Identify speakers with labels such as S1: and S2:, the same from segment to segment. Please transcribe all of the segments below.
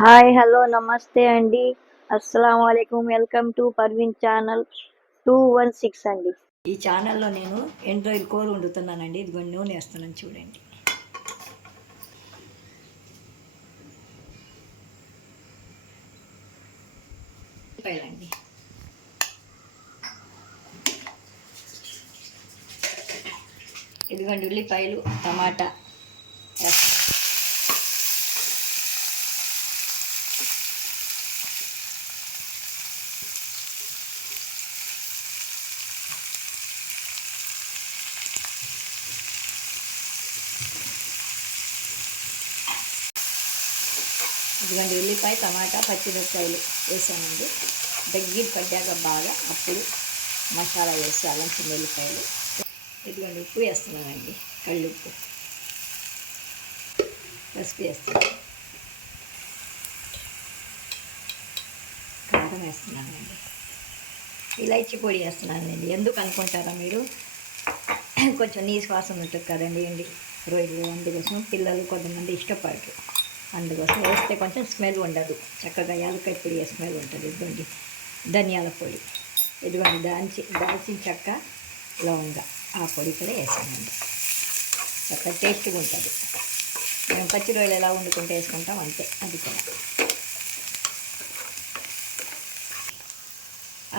S1: Hi hello నమస్తే అండి. అస్సలం వాలేకుమ్ welcome to Parveen channel two one six అండి.
S2: ఈ ఛానల్లో నేను ఎండ్రాయిల్ కూర వండుతున్నానండి. ఇది నూనె వేస్తున్నాను చూడండి. ఉల్లిపాయలండి. ఇదిగోండి ఉల్లిపాయలు టమాటా ఇదిగండి ఉల్లిపాయ టమాటా పచ్చిమిరపకాయలు వేసానండి. దగ్గర పడ్డాక బాగా అప్పుడు మసాలా వేసి అల్లం చిన్న ఉల్లిపాయలు. ఇదిగండి ఉప్పు వేస్తున్నానండి కళ్ళుప్పు పసుపు వేస్తున్నాను. కారం వేస్తున్నానండి. ఇలాచి పొడి వేస్తున్నానండి. ఎందుకు అనుకుంటారా మీరు? కొంచెం నీసు వాసన ఉంటుంది కదండి రోజులు రొయ్యలు అందుకోసం పిల్లలు కొంతమంది ఇష్టపడరు. అందుకోసం వేస్తే కొంచెం స్మెల్ ఉండదు. చక్కగా యాలకాయ పొడి స్మెల్ ఉంటుంది ఇదిగోండి. ధనియాల పొడి. ఇదిగోండి దాల్చి దాల్చిన చెక్క లవంగ ఆ పొడి కూడా వేసానండి చక్కగా టేస్ట్గా ఉంటుంది. మేము పచ్చి రొయ్యలు ఎలా వండుకుంటే వేసుకుంటాం అంతే అది కూడా.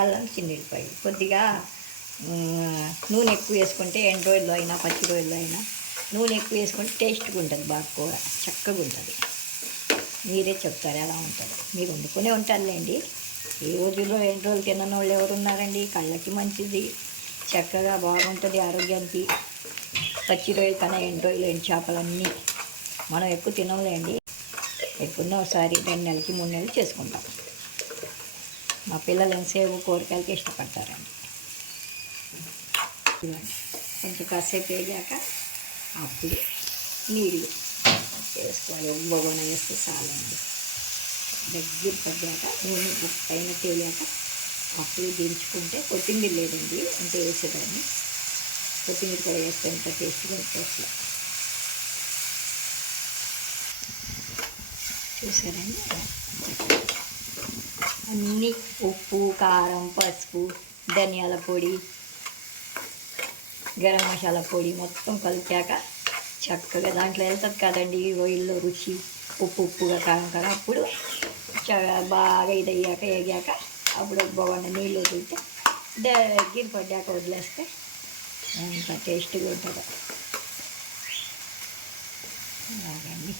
S2: అల్లం చిన్నిపాయి కొద్దిగా నూనె ఎక్కువ వేసుకుంటే ఎండు రోజుల్లో అయినా పచ్చి రోజుల్లో అయినా నూనె ఎక్కువ వేసుకుంటే టేస్ట్గా ఉంటుంది బాగా కూర. చక్కగా ఉంటుంది. మీరే చెప్తారు ఎలా ఉంటారు. మీరు వండుకునే ఉంటారులేండి ఈ రోజుల్లో రెండు రోజులు తినని వాళ్ళు ఎవరు ఉన్నారండి కళ్ళకి మంచిది చక్కగా బాగుంటుంది ఆరోగ్యానికి. పచ్చి రొయ్యలు కన్నా ఎండు రోజులు ఎండు చేపలన్నీ మనం ఎక్కువ తినలేండి. ఎప్పుడున్నా ఒకసారి రెండు నెలలకి మూడు నెలలు చేసుకుంటాం. మా పిల్లలు ఎంతసేపు కూరగాయలకి ఇష్టపడతారండి? కొంచెం కాసేపు వేగాక అప్పుడు నీళ్ళు వేసుకోవాలి. ఒక బొగన వేస్తే చాలండి. దగ్గర తగ్గాక నూనె పైన తేలాక అప్పుడు దించుకుంటే కొత్తిమీర లేదండి అంటే వేసేదాన్ని. కొత్తిమీర కూడా వేస్తే ఎంత టేస్ట్గా ఉంటుంది అసలు. చూసారండి? అన్నీ ఉప్పు కారం పసుపు ధనియాల పొడి గరం మసాలా పొడి మొత్తం కలిపాక చక్కగా దాంట్లో వెళ్తుంది కదండి? రొయ్యల్లో రుచి ఉప్పు ఉప్పుగా కారం కారం. అప్పుడు చ- బాగా ఇది అయ్యాక అప్పుడు బాగుండ నీళ్ళు వదిలితే దగ్గర పడ్డాక వదిలేస్తే ఎంత టేస్ట్గా ఉంటుంది. అలాగండి.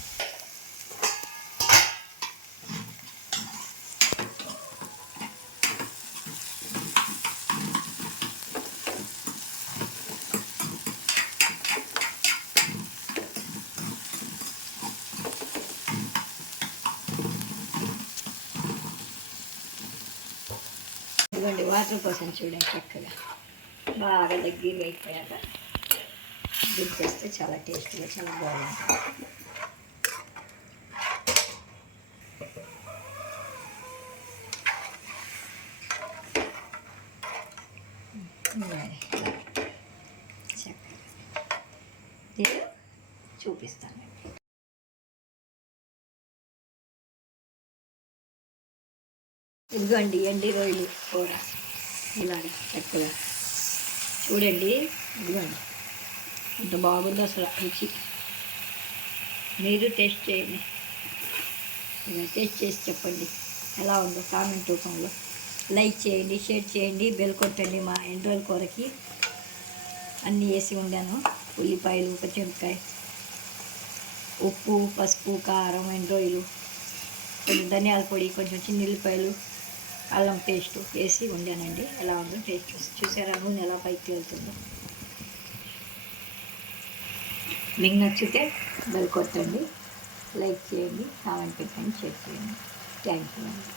S2: ఇదిగోండి కోసం చూడండి చక్కగా. బాగా దగ్గరగా అయిపోయాక దించేస్తే చాలా టేస్టీగా చాలా బాగుంటుంది. ఇదిగోండి. చక్కగా చూపిస్తానండి ఇదిగోండి ఎండి రొయ్యలు కూర. ఇలాగే చక్కగా చూడండి. ఇదిగోండి. ఎంత బాగుందో అసలు రుచి. మీరు టేస్ట్ చేయండి. ఇలా టేస్ట్ చేసి చెప్పండి. ఎలా ఉందో కామెంట్ రూపంలో. లైక్ చేయండి షేర్ చేయండి బెల్ కొట్టండి మా ఎండ్రోల్ కూరకి. అన్నీ వేసి ఉండాను. ఉల్లిపాయలు పచ్చిమిరపకాయ ఉప్పు పసుపు కారం ఎండ్రోయిలు కొంచెం ధనియాల పొడి కొంచెం చిన్న ఉల్లిపాయలు అల్లం పేస్ట్ వేసి వండానండి ఎలా ఉందో టేస్ట్ చూసి చూసారా? నూనె ఎలా పైకి వెళ్తుందో మీకు నచ్చితే బెల్ కొట్టండి లైక్ చేయండి కామెంట్ పెట్టండి షేర్ చేయండి. థ్యాంక్ యూ అండి.